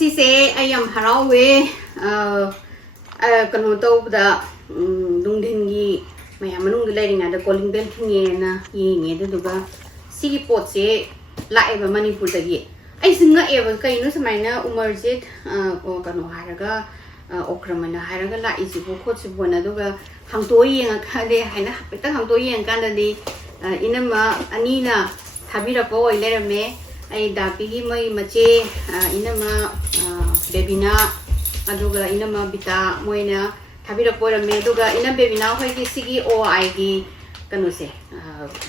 Asise I am haraowe kanu tawda dungdingi mayam manung lairing ada calling bell thingena yenge duga sigi pot se laeba manipur dagi ai singa eva kaino samaina umarjit ko kanu haraga okramana haraga la isibu khotsibona duga hangto yenga khade haina petang hangto yenga kandadi enamma anina thabirak ko ilerame ai dapigi mai mache enamma bebina aduga enamma bita moina thabirak porame aduga enam bebina hoi gi sigi o ai gi kanu se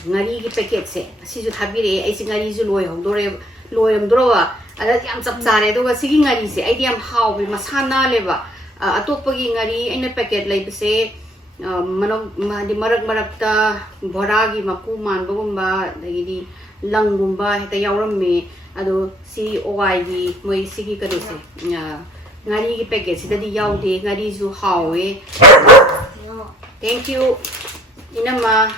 ngari gi packet se sisu thabire ai singari ju loi hongdore loyam drowa ada yam chap chare aduga sigi ngari se ai diam haw bi masana leba atopagi ngari aina packet leibse manok di marak ta boragi maku manbagumba dagidi langumba heta yawramme ado si oi gi moi sigi kadose ngari gi packet sidadi yawde ngari ju hawe thank you enamma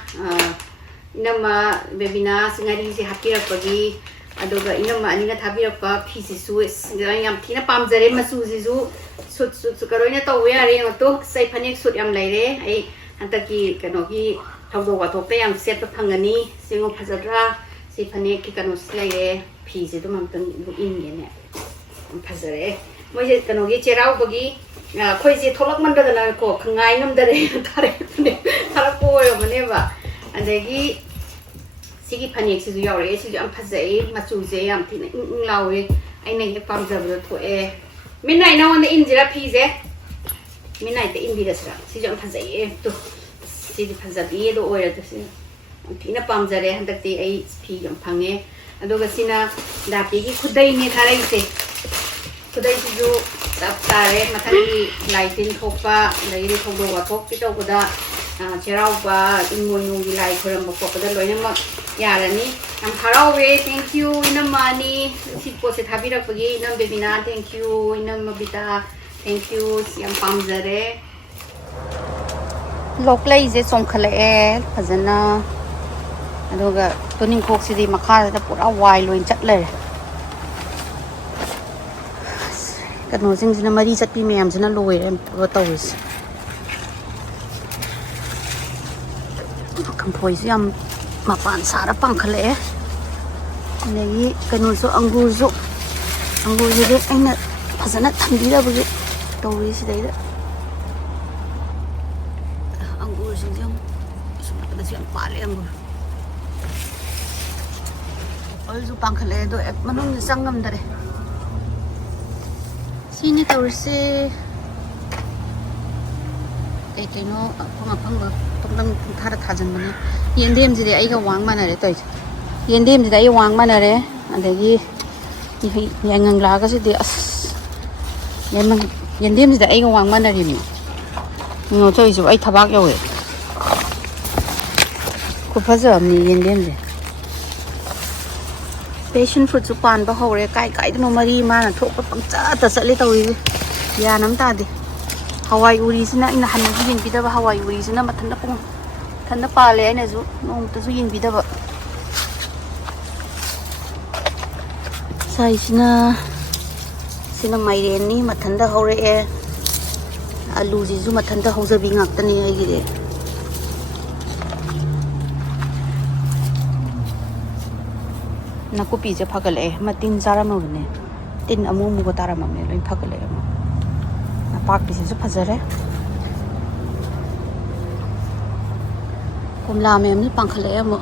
bebina ngari se hapirakpagi adoga enamma anina thabirakpa phisi su yam thina pamjare masu jisu sut karoina tawe are to sai phanek sut yam laire ai hantaki kanogi thawdo wa thokte yam set phangani singo phajadra si phanek ki kanu laire phisi to mamtang ingene phajare moi je kanogi cherau bagi khoi je tholak mandagana ko khangai namdare thare tharak ko yo maneba adagi sigi phanek sisu yawre sisu am phajai machu je yam thina lawe aina he pamjabro thoe midnight na on the injira phise midnight the indira sra sisu am phajai to sigi phajabi do oira to si thina pamjare handakti ai phi yam phange aduga sina dapi gi khudai ne tharai se khudai sisu tap tare mathani lighting thokpa leiri thokdo wa thok pi tawda cherau ba inmonu gi lai khoram ba ko da loina ma yarani am haraowe thank you enamani si ko se thabirak bagi enam bebina thank you enam bita thank you siam pamjare loklai je chongkhale phajana aduga tuning khok sidi makha da pura wai loin chatle kanu sing jina mari chatpi meyam jina loi em tawis kamphoi su yam mapan sara pangkhale nei kanu su angur je de aina phajana thambira bu tawi si dai da angur sing jam sumata da siam pale angur oi su pangkhale do ek manung sangam dare sini tawse no apang tongdang thara thajan bane yendem jide ai ga wang manare toy yendem jide ai wang manare adagi yangang la ga sidi as yendem jide ai ga wang manari mi no toy ju ai thabak yawe ku phaja mi yendem je passion fruit chu pan ba hore kai no mari mana thok pa pangcha ta sale tawi ya nam ta de hawai uri sina ina hanna jing bidaba hawai uri sina mathanda pung thanda pale aina ju nong ta ju ying bidaba sai sina mairen ni mathanda hore e alu ji ju mathanda haujabi ngak tani ai gi de nakupi je phagale matin jarama ne tin amu mu ko tarama me loi phagale pak pisi su phajare komla mem ni pangkhale amu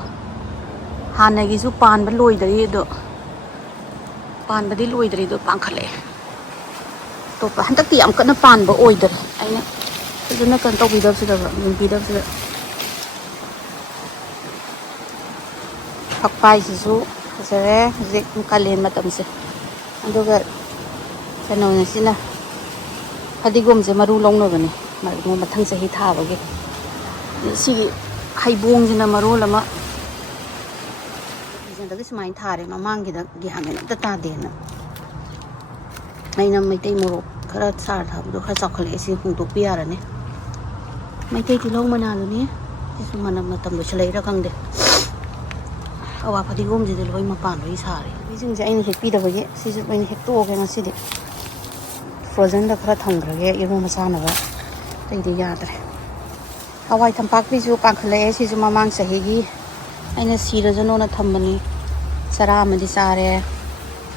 hana gi su pan ba loi dari do pan ba di loi dari do pangkhale to pa hantak ti am kana pan ba oi dar aina juna kan to bidab su da min bidab su phakpai si su phajare jek kalen matam se aduga chano na sina hadigom je maru longno bani maru mathang sahi tha bage si haibong jina maru lama jenda gi smain thare mamang gi da gi hamen ta ta de na maina mai tei moro khara sar tha bu khara chakhale si hung to pi ara ne mai tei ti long mana lu ni su mana matam lo chlei ra kang de awa hadigom je de loi ma pan loi sare bi jing je aina hek pi da bage si ju aina hek to ge na si de ꯐ꯭ꯔꯣꯖꯟꯗ ꯈꯔ ꯊꯝꯈ꯭ꯔꯒꯦ ꯏꯔꯣꯟꯕ ꯆꯥꯅꯕ ꯑꯇꯩꯗꯤ ꯌꯥꯗ꯭ꯔꯦ ꯍꯋꯥꯏ ꯊꯝꯄꯥꯛꯄꯤꯁꯨ ꯄꯥꯡꯈꯠꯂꯛꯑꯦ ꯁꯤꯁꯨ ꯃꯃꯥꯡ ꯆꯍꯤꯒꯤ ꯑꯩꯅ ꯁꯤꯔꯖꯅꯣꯅ ꯊꯝꯕꯅꯤ ꯆꯔꯥ ꯑꯃꯗꯤ ꯆꯥꯔꯦ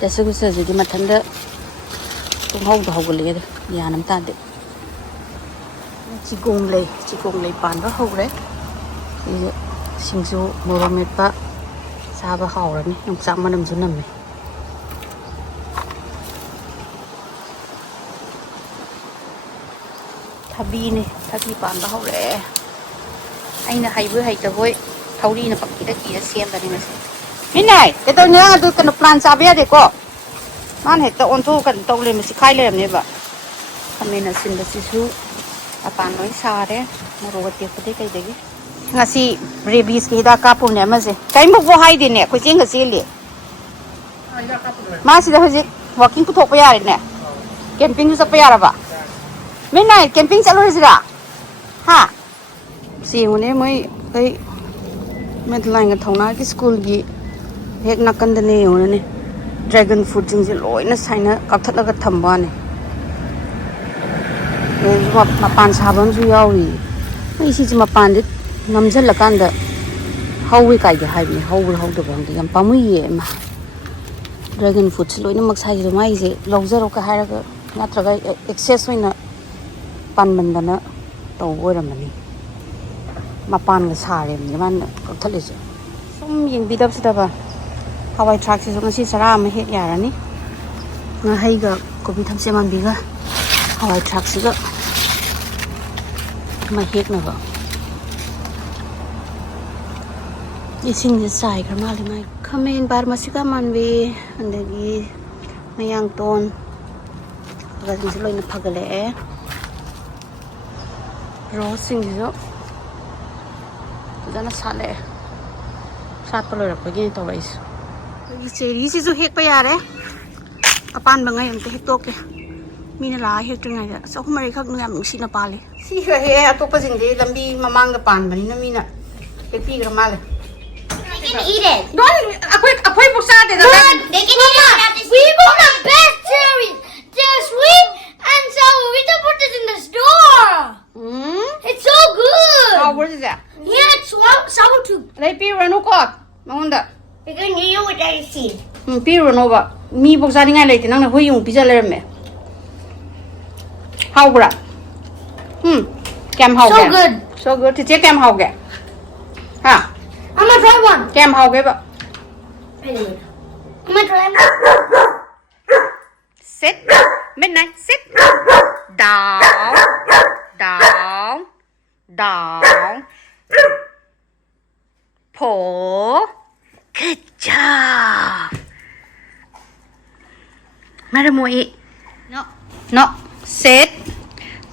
ꯗꯁꯀꯨꯁꯁꯤꯗꯤ ꯃꯊꯟꯇ ꯄꯨꯡꯍꯧꯗ ꯍꯧꯒꯠꯂꯛꯑꯦ ꯒ꯭ꯌꯥꯟ ꯑꯃ ꯇꯥꯗꯦ ꯆꯤꯒꯣꯡ ꯂꯩ ꯄꯥꯟꯕ ꯍꯧꯔꯦ ꯁꯤꯁꯦ ꯁꯤꯡꯖꯨ ꯃꯣꯔꯣꯛ ꯃꯦꯠꯄ ꯆꯥꯕ ꯍꯥꯎꯔꯅꯤ ꯌꯣꯡꯆꯥꯛ ꯃꯅꯝꯁꯨ ꯅꯝꯃꯦ ꯊꯕꯤꯅꯦ ꯊꯕꯤ ꯄꯥꯟꯕ ꯍꯧꯔꯛꯑꯦ ꯑꯩꯅ ꯍꯩꯕꯣꯏ ꯍꯩꯇꯕꯣꯏ ꯊꯧꯔꯤꯅ ꯄꯛꯀꯤꯗ ꯀꯤꯔ ꯁꯦꯝꯕꯅꯤ ꯉꯁꯤ ꯃꯤꯅꯥꯏ ꯀꯩꯗꯧꯅꯤ ꯅꯪ ꯑꯗꯨ ꯀꯩꯅꯣ ꯄ꯭ꯂꯥꯟ ꯆꯥꯕ ꯌꯥꯗꯦꯀꯣ ꯃꯥꯅ ꯍꯦꯛꯇ ꯑꯣꯟꯊꯣꯛ ꯀꯩꯅꯣ ꯇꯧ ꯂꯩꯔꯝꯃꯦ ꯆꯤꯈꯥꯏ ꯂꯩꯔꯝꯅꯦꯕ ꯈꯥꯃꯦꯟ ꯑꯁꯤꯟꯕꯁꯤꯁꯨ ꯃꯄꯥꯟ ꯂꯣꯏ ꯁꯥꯔꯦ ꯃꯣꯔꯣꯛ ꯑꯇꯦꯛꯄꯗꯩ ꯀꯩꯗꯒꯤ ꯉꯁꯤ ꯔꯦꯕꯤꯁꯀꯤ ꯍꯤꯗꯥꯛ ꯀꯥꯞꯄꯨꯕꯅꯦ ꯑꯃꯁꯦ ꯀꯔꯤꯝꯐꯥꯎ ꯍꯥꯏꯗꯦꯅꯦ ꯑꯩꯈꯣꯏ ꯆꯦꯡꯒ ꯆꯦꯜꯂꯤ ꯃꯥꯁꯤꯗ ꯍꯧꯖꯤꯛ ꯋꯥꯛꯀꯤꯡ ꯄꯨꯊꯣꯛꯄ ꯌꯥꯔꯦꯅꯦ ꯀꯦꯝꯄꯤꯡꯁꯨ ꯆꯠꯄ ꯌꯥꯔꯕ ꯃꯤꯅꯥꯏ ꯀꯦꯝꯄꯤꯡ ꯆꯠꯂꯨꯔꯁꯤꯔꯥ ꯍꯥ ꯌꯦꯡꯉꯨꯅꯦ ꯃꯣꯏ ꯑꯩꯈꯣꯏ ꯃꯦꯗꯂꯥꯏꯟꯒ ꯊꯧꯅꯥꯒꯤ ꯁ꯭ꯀꯨꯜꯒꯤ ꯍꯦꯛ ꯅꯥꯀꯟꯗꯅꯦ ꯌꯦꯡꯉꯨꯅꯦ ꯗ꯭ꯔꯦꯒꯟ ꯐ꯭ꯔꯨꯠꯁꯤꯡꯁꯦ ꯂꯣꯏꯅ ꯁꯥꯏꯅ ꯀꯛꯊꯠꯂꯒ ꯊꯝꯕ ꯋꯥꯅꯤ ꯃꯄꯥꯟ ꯁꯥꯕ ꯑꯃꯁꯨ ꯌꯥꯎꯔꯤ ꯑꯩ ꯁꯤꯁꯦ ꯃꯄꯥꯟꯗꯤ ꯅꯝꯁꯤꯜꯂꯀꯥꯟꯗ ꯍꯧꯋꯦ ꯀꯥꯏꯗ ꯍꯥꯏꯕꯅꯤ ꯍꯧꯕ꯭ꯔꯥ ꯍꯧꯗꯕ꯭ꯔꯥ ꯈꯪꯗꯦ ꯌꯥꯝ ꯄꯥꯝꯃꯨꯏꯌꯦ ꯑꯃ ꯗ꯭ꯔꯦꯒꯟ ꯐ꯭ꯔꯨꯠꯁꯦ ꯂꯣꯏꯅꯃꯛ ꯁꯥꯏꯁꯤꯗ ꯃꯥꯒꯤꯁꯦ ꯂꯧꯖꯔꯣꯀ ꯍꯥꯏꯔꯒ ꯅꯠꯇ꯭ꯔꯒ ꯑꯦꯛꯁꯦꯁ ꯑꯣꯏꯅ ꯄꯥꯟꯃꯟꯗꯅ ꯇꯧꯕ ꯑꯣꯏꯔꯝꯃꯅꯤ ꯃꯄꯥꯟꯒ ꯁꯥꯔꯦꯕꯅꯤ ꯃꯥꯅ ꯀꯛꯊꯠꯂꯤꯁꯦ ꯁꯨꯝ ꯌꯦꯡꯕꯤꯗꯕꯁꯤꯗꯕ ꯍꯋꯥꯏ ꯊꯔꯥꯛꯁꯤꯁꯨ ꯉꯁꯤ ꯆꯔꯥ ꯑꯃ ꯍꯦꯛ ꯌꯥꯔꯅꯤ ꯉꯥꯍꯩꯒ ꯀꯣꯕꯤ ꯊꯝꯆꯦꯠꯃꯥꯟꯕꯤꯒ ꯍꯋꯥꯏ ꯊꯔꯥꯛꯁꯤꯒ ꯑꯃ ꯍꯦꯛꯅꯕ ꯏꯁꯤꯡꯁꯦ ꯆꯥꯏꯈ꯭ꯔ ꯃꯥꯜꯂꯦ ꯃꯥꯏ ꯈꯥꯃꯦꯟ ꯕꯥꯔꯃꯥꯁꯤꯀꯥ ꯃꯥꯟꯕꯤ ꯑꯗꯒꯤ ꯃꯌꯥꯡꯇꯣꯟ ꯒꯁꯤꯡꯁꯦ ꯂꯣꯏꯅ ꯐꯒꯠꯂꯛꯑꯦ ꯔꯣꯁꯁꯤꯡꯁꯤꯁꯨ ꯐꯖꯅ ꯁꯥꯠꯂꯛꯑꯦ ꯁꯥꯠꯄ ꯂꯣꯏꯔꯛꯄꯒꯤꯅꯦ ꯇꯧꯔꯛꯏꯁꯦ ꯑꯩꯈꯣꯏꯒꯤ ꯆꯦꯔꯤꯁꯤꯁꯨ ꯍꯦꯛꯄ ꯌꯥꯔꯦ ꯑꯄꯥꯟꯕ ꯉꯩ ꯑꯝꯇ ꯍꯦꯛꯇꯣꯛꯀꯦ ꯃꯤꯅ ꯂꯥꯛꯑ ꯍꯦꯛꯇ꯭ꯔꯤꯉꯩꯗ ꯑꯍꯨꯝ ꯃꯔꯤꯈꯛ ꯌꯥꯝ ꯅꯨꯡꯁꯤꯅ ꯄꯥꯜꯂꯤ ꯁꯤꯒ ꯍꯦꯛꯑꯦ ꯑꯇꯣꯞꯄꯁꯤꯡꯗꯤ ꯂꯝꯕꯤ ꯃꯃꯥꯡꯗ ꯄꯥꯟꯕꯅꯤꯅ ꯃꯤꯅ ꯍꯦꯛꯄꯤꯈ꯭ꯔ ꯃꯥꯜꯂꯦ They can eat it. ꯑꯩꯈꯣꯏ ꯆꯥꯗꯦꯗ They can eat it. We bought the best cherries. They're sweet and sour. We just put this in the store. It's so good. ꯍꯥꯎꯕ꯭ꯔꯁꯤꯁꯦ Yeah, it's sour too. ꯑꯗꯩ ꯄꯤꯔꯨꯔꯅꯨꯀꯣ ꯃꯉꯣꯟꯗ Because you know what I see. ꯄꯤꯔꯨꯔꯅꯣꯕ ꯃꯤꯐꯥꯎ ꯆꯥꯅꯤꯡꯉꯥꯏ ꯂꯩꯇꯦ ꯅꯪꯅ ꯍꯨꯏ ꯑꯃꯨꯛ ꯄꯤꯖ ꯂꯩꯔꯝꯃꯦ ꯍꯥꯎꯕ꯭ꯔꯥ ꯀꯌꯥꯝ ꯍꯥꯎꯒꯦ So good. So good. ꯆꯤꯆꯦ ꯀꯌꯥꯝ ꯍꯥꯎꯒꯦ ꯍꯥ I'm gonna try one. ꯀꯌꯥꯝ ꯍꯥꯎꯒꯦꯕ Anyway, I'm gonna try one. Sit. Midnight. Sit. Down. Down. Down. Pull. Good job. Madam, eat. No. No. Sit.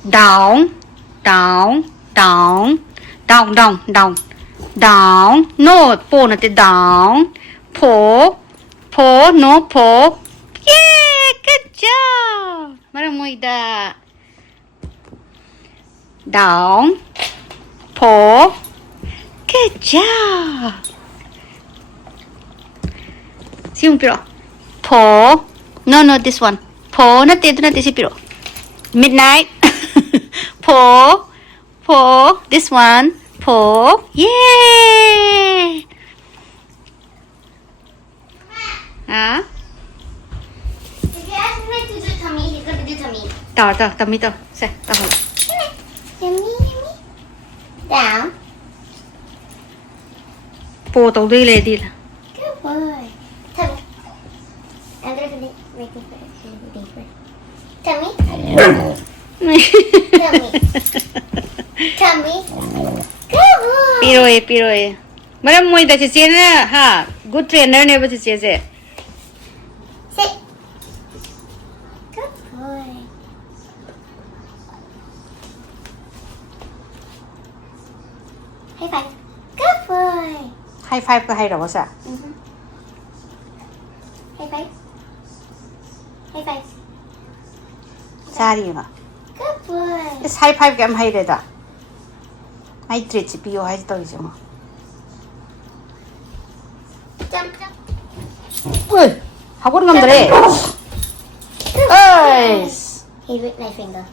Down. Down. Down. Down. Down. Down. Down. No. Pull. Not down. Pull. Pull. No. Pull. Yeah. Good job. Madam, that. Down. Pull. Good job. See Piro. Pull. No, this one. Pull. Not si Piro. Midnight. Pull. Pull. This one. Pull. Yay. Huh? If you ask me to do tummy, he's gonna do tummy. Tummy. Say. Tummy. Down. Pull. Tawday lady. Good boy. Tummy. And there's a big tummy. Tummy. Good boy. Piroy. Madam, da chiche na ha. Good trainer ne ba chiche se. Sit. Good boy. High five. Good boy. High five ka hai raw sa. High five. High five. Sari ma. Good boy. Is high five kam hai re da. Ai treat chi piyo hai to is ma. Jump, jump. Ui, hagot ngam dre. Oi. Eat with my finger.